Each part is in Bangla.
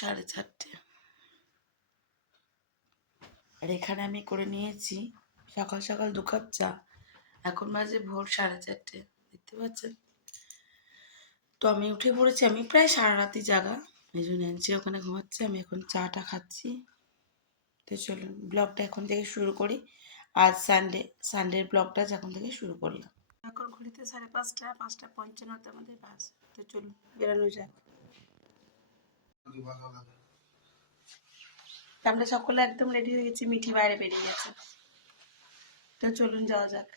4:30। আর এখানে আমি করে নিয়েছি সকাল সকাল 2 কাপ চা। এখন বাজে ভোর 4:30, দেখতে পাচ্ছেন? তো আমি উঠে পড়েছি, আমি প্রায় সারা রাতি জাগা। এই জন্য ন্যান্সি ওখানে ঘুমাচ্ছে, আমি এখন চাটা খাচ্ছি। তো চলুন ব্লগটা এখন থেকে শুরু করি। আজ সানডের ব্লগটা এখন থেকে শুরু করলাম। এখন ঘড়িতে 5:30, 5:55 আমাদের বাস। তো চলুন বেরানো যাক। আমরা সকলে একদম রেডি হয়ে গেছি, মিঠি বাইরে বেরিয়ে গেছে। তো চলুন যাওয়া যাক।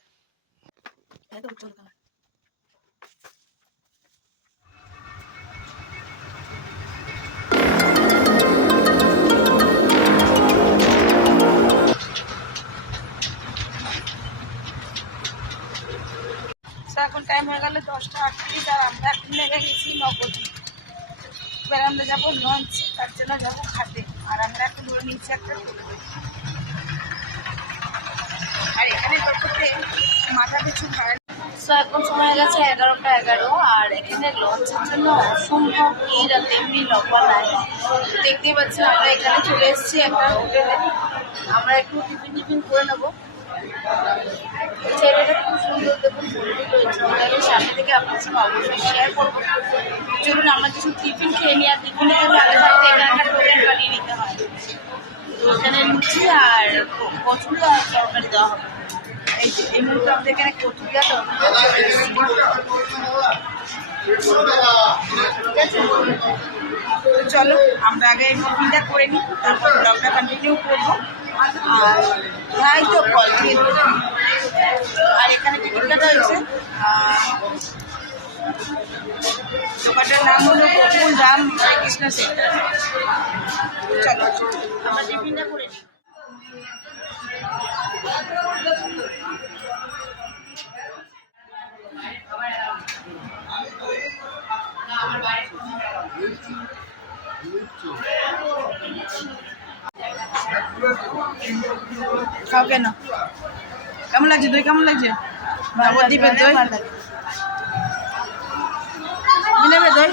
এখন টাইম হয়ে গেল 10:38 আর আমরা এখন লেগে গেছি নবদ্বীপ। এবার আমরা যাবো লঞ্চ, তার জন্য যাবো ঘাটে। আর আমরা এখন ধরে নিচ্ছি একটা টোটো। আর এখানে টোটোতে মাথা পিছু ভাড়া। এখন সময় গেছে 11টা 11, আর এখানে লঞ্চের জন্য অসম্ভব ভিড় আর তেমনি লম্বা লাইন। দেখতেই পাচ্ছেন আমরা এখানে চলে এসেছি একটা হোটেলে। আমরা একটু টিফিন করে নেবো। ছেলেটা খুব সুন্দর, দেখুন হোটেল রয়েছে। হোটেলের সামনে থেকে আপনার সঙ্গে অবশ্যই শেয়ার করবো। চলুন আমরা কিছু টিফিন খেয়ে নিই। আর টিফিনে কিন্তু আগে থাকতে এখানে একটা টোকেন বানিয়ে নিতে হয়। তো এখানে লুচি আর কচুরি আর তরকারি দেওয়া হবে। এই মুহূর্তে আমাদের এখানে কচুরি আর তরকারি। ঠিক আছে, চলো আমরা আগে টিফিনটা করে নিই, তারপর ব্লগটা কন্টিনিউ করবো। আর ভাই তো কল দিয়ে দেবো। আর এখানে টিকিট কাটা হয়েছে। দোকানটার নাম হলো গোকুল রাম কৃষ্ণ সেন্টার। চলো আমরা টিফিনটা করে নিই। খাও কেন? কেমন লাগছে দই? কেমন লাগছে নবদ্বীপের দই? নেবে দই?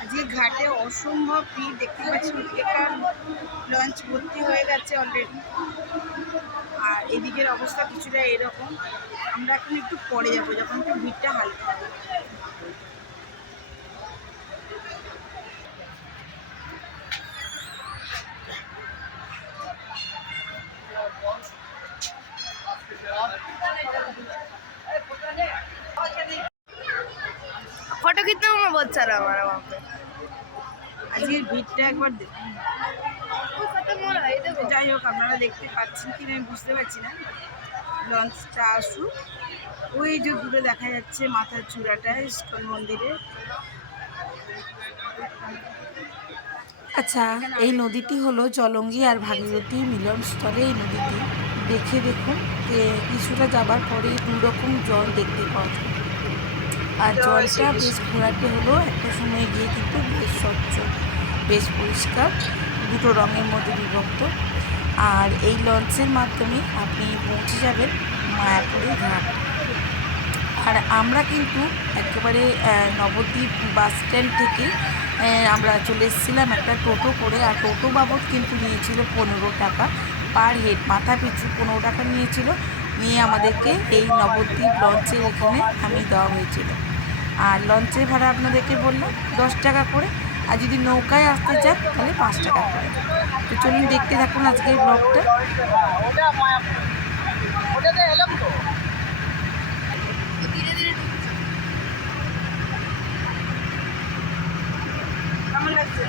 আজকে ঘাটে অসম্ভব ভিড়, দেখতে পাচ্ছি। এখানকার লঞ্চ ভর্তি হয়ে গেছে অলরেডি। আর এদিকের অবস্থা কিছুটা এরকম। আমরা এখন একটু পরে যাবো, যখন একটু ভিড়টা হালকা হবে। फोटो खींचने में बहुत सारा हमारा वहाँ पे। আজকের ভিড়টা একবার দেখুন। যাই হোক, আপনারা দেখতে পাচ্ছেন কিনা আমি বুঝতে পারছি না। লঞ্চটা আসুক। ওই যে দূরে দেখা যাচ্ছে মাথার চূড়াটা ইস্কন মন্দিরে। আচ্ছা, এই নদীটি হলো জলঙ্গি আর ভাগীরথী মিলনস্থলে। এই নদীটি দেখে দেখুন যে কিছুটা যাবার পরে দুরকম জল দেখতে পাওয়া যায়। আর জলটা বেশ ঘোরাটে হলো, একটা সময় গিয়ে কিন্তু বেশ স্বচ্ছ, বেশ পরিষ্কার, দুটো রঙের মধ্যে বিভক্ত। আর এই লঞ্চের মাধ্যমে আপনি পৌঁছে যাবেন মায়াপুরের ঘাট। আর আমরা কিন্তু একেবারে নবদ্বীপ বাস স্ট্যান্ড থেকে আমরা চলে এসেছিলাম একটা টোটো করে। আর টোটো বাবদ কিন্তু নিয়েছিল 15 টাকা পার হেড, মাথা পিছু 15 টাকা নিয়েছিল। নিয়ে আমাদেরকে এই নবদ্বীপ লঞ্চের এখানে নামিয়ে দেওয়া হয়েছিল। আর লঞ্চের ভাড়া আপনাদেরকে বললাম 10 টাকা করে, আর যদি নৌকায় আসতে চান তাহলে 5 টাকা করে। তো চলুন দেখতে থাকুন আজকের ব্লগটা। কেমন লাগছে?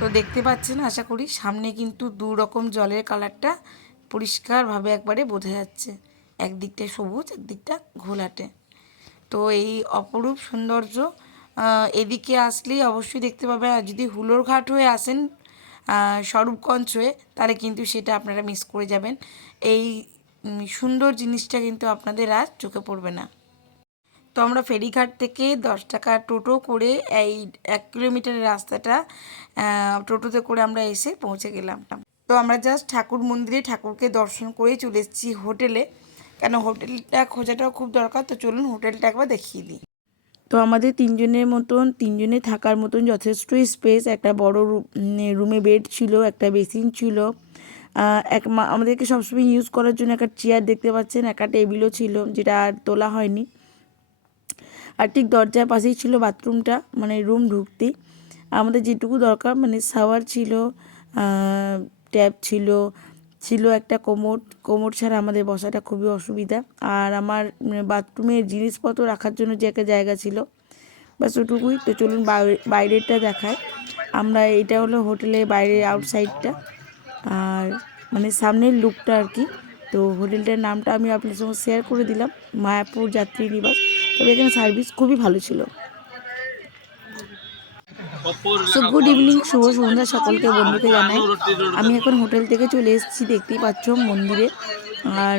তো দেখতে পাচ্ছেন আশা করি, সামনে কিন্তু দু রকম জলের কালারটা পরিষ্কারভাবে একবারে বোঝা যাচ্ছে, একদিকটা সবুজ একদিকটা ঘোলাটে। তো এই অপরূপ সৌন্দর্য এদিকে আসলেই অবশ্যই দেখতে পাবেন। আর যদি হুলোরঘাট হয়ে আসেন স্বরূপগঞ্জ হয়ে, তাহলে কিন্তু সেটা আপনারা মিস করে যাবেন। এই সুন্দর জিনিসটা কিন্তু আপনাদের আর চোখে পড়বে না। তো আমরা ফেরিঘাট থেকে 10 টাকা টোটো করে এই 1 কিলোমিটারের রাস্তাটা টোটোতে করে আমরা এসে পৌঁছে গেলাম। তো আমরা জাস্ট ঠাকুর মন্দিরে ঠাকুরকে দর্শন করেই চলে এসেছি হোটেলে, কেন হোটেলটা খোঁজাটাও খুব দরকার। তো চলুন হোটেলটা একবার দেখিয়ে দিই। তো আমাদের তিনজনে থাকার মতন যথেষ্ট স্পেস, একটা বড় রুমে বেড ছিল, একটা বেসিন ছিল, আমাদেরকে সবসময় ইউজ করার জন্য একটা চেয়ার দেখতে পাচ্ছেন, একটা টেবিলও ছিল যেটা আর তোলা হয়নি। আর ঠিক দরজার পাশেই ছিল বাথরুমটা, মানে রুম ঢুকতেই আমাদের যেটুকু দরকার, মানে শাওয়ার ছিল, ট্যাপ ছিল একটা কোমোড ছাড়া আমাদের বসাটা খুবই অসুবিধা। আর আমার বাথরুমের জিনিসপত্র রাখার জন্য যে একটা জায়গা ছিল, ব্যাস ওটুকুই। তো চলুন বাইরেরটা দেখায়। আমরা এটা হলো হোটেলের বাইরের আউটসাইডটা, আর মানে সামনের লুকটা আর কি। তো হোটেলটার নামটা আমি আপনার সঙ্গে শেয়ার করে দিলাম, মায়াপুর যাত্রী নিবাস। তবে এখানে সার্ভিস খুবই ভালো ছিল। সো গুড ইভিনিং, শুভ সন্ধ্যা সকলকে, বন্ধুকে জানাই। আমি এখন হোটেল থেকে চলে এসেছি, দেখতেই পাচ্ছ মন্দিরে। আর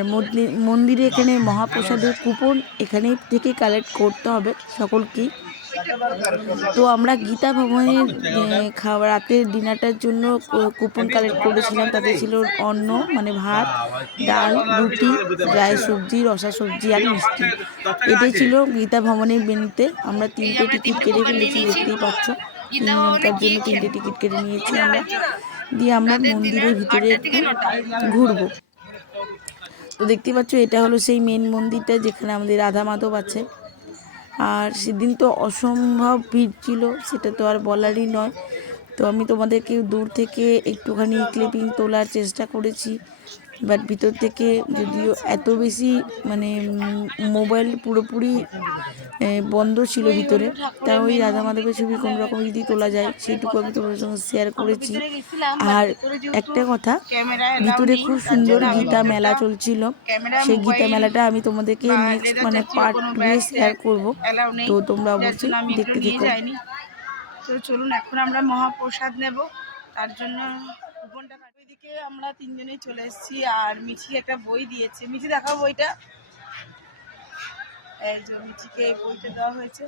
মন্দিরে এখানে মহাপ্রসাদের কুপন এখানে থেকে কালেক্ট করতে হবে সকলকেই। তো আমরা গীতা ভবনের রাতের ডিনারটার জন্য কুপন কালেক্ট করেছিলাম। তাতে ছিল অন্ন, মানে ভাত, ডাল, রুটি, ড্রাই সবজি, রসা সবজি আর মিষ্টি। এটাই ছিল গীতা ভবনের মেনুতে। আমরা 3টে টিকিট কেটে ফেলেছি, দেখতেই পাচ্ছ। 3 জনকার জন্য 3টে টিকিট কেটে নিয়েছি আমরা। দিয়ে আমরা মন্দিরের ভিতরে একটু ঘুরবো। তো দেখতে পাচ্ছ এটা হলো সেই মেন মন্দিরটা যেখানে আমাদের রাধা মাধব আছে। আর সেদিন তো অসম্ভব ভিড় ছিল, সেটা তো আর বলারই নয়। তো আমি তোমাদেরকে দূর থেকে একটুখানি ক্লিপিং তোলার চেষ্টা করেছি, বাট ভিতর থেকে যদিও এত বেশি মানে মোবাইল পুরোপুরি বন্ধ ছিল ভিতরে, তা ওই রাধা মাধবের ছবি কোনো রকম যদি তোলা যায় সেইটুকু আমি তোমাদের সঙ্গে শেয়ার করেছি। আর একটা কথা, ভিতরে খুব সুন্দর গীতা মেলা চলছিল। সেই গীতা মেলাটা আমি তোমাদেরকে নেক্সট মানে পার্ট 2-এ শেয়ার করবো। তো তোমরা অবশ্যই দেখতে থেকো। তো চলুন এখন আমরা মহাপ্রসাদ নেব, তার জন্য কুপনটা ওইদিকে আমরা 3 জনেই চলে এসেছি। আর মিঠি একটা বই দিয়েছে, মিঠি দেখাও বইটা। এই যে মিঠিকে এই বইটা দেওয়া হয়েছে,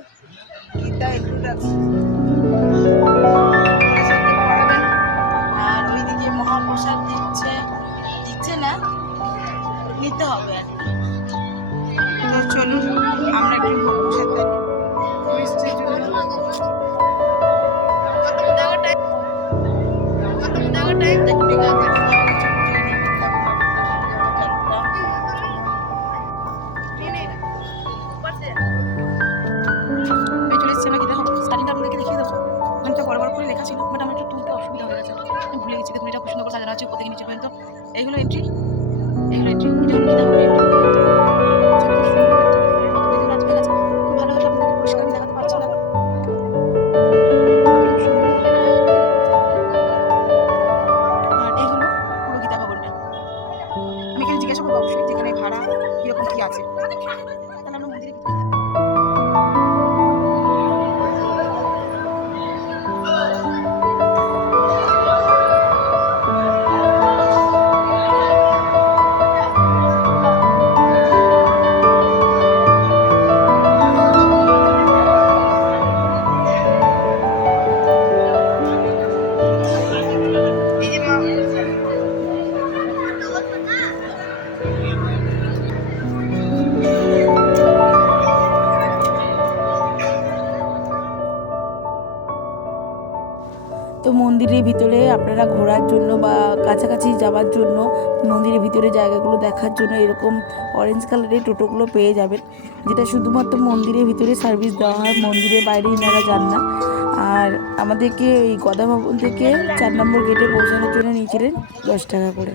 গীতা ইন্ট্রোডাকশন। আর ওইদিকে মহাপ্রসাদ দিচ্ছে না, নিতে হবে আর কি। তো চলুন আমরা একটু মহাপ্রসাদটা এইগুলো এন্ট্রি, এইগুলো এন্ট্রি, এটা হলো গীতা ভবনের এন্ট্রি। খুব ভালো হলো, আপনাদের পরিষ্কার আমি দেখাতে পারছি না। আর এই হলো পুরো গীতা ভবনটা। আমি এখানে জিজ্ঞাসা করবো অবশ্যই যেখানে ভাড়া কিরকম কি আছে। তাহলে আমরা মন্দিরের ভিতরে তো মন্দিরের ভিতরে আপনারা ঘোরার জন্য বা কাছাকাছি যাওয়ার জন্য, মন্দিরের ভিতরে জায়গাগুলো দেখার জন্য এরকম অরেঞ্জ কালারের টোটোগুলো পেয়ে যাবেন, যেটা শুধুমাত্র মন্দিরের ভিতরে সার্ভিস দেওয়া হয়, মন্দিরের বাইরে এনারা যান না। আর আমাদেরকে এই গদা ভবন থেকে 4 নম্বর গেটে পৌঁছানোর জন্য নিয়েছিলেন 10 টাকা করে।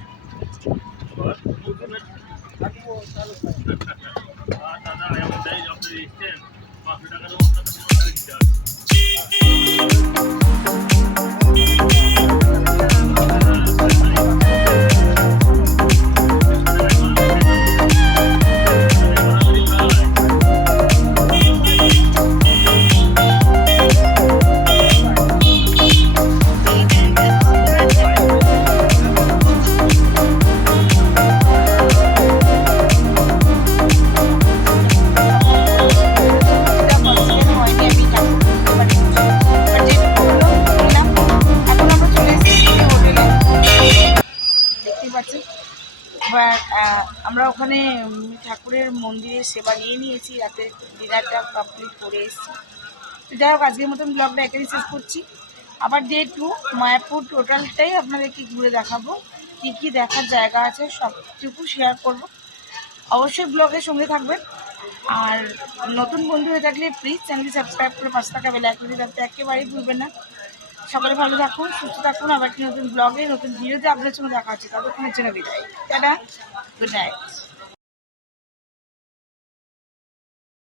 ওখানে ঠাকুরের মন্দিরের সেবা নিয়ে নিয়েছি, রাতে ডিনারটা কমপ্লিট করে এসেছি। তো যাই হোক, আজকের মতন ব্লগটা এখানেই শেষ করছি। আবার ডে 2 মায়াপুর টোটালটাই আপনাদেরকে ঘুরে দেখাবো, কী কী দেখার জায়গা আছে সবটুকু শেয়ার করব। অবশ্যই ব্লগের সঙ্গে থাকবেন। আর নতুন বন্ধু হয়ে থাকলে প্লিজ চ্যানেলটি সাবস্ক্রাইব করে পাশে থাকা বেল আইকনটি দাবতে একেবারেই ভুলবেন না। সকলে ভালো থাকুন, সুস্থ থাকুন। আবার একটি নতুন ব্লগে নতুন ভিডিওতে আপনাদের সঙ্গে দেখা হচ্ছে। ততক্ষণের জন্য বিদায়, টাটা, গুড নাইট।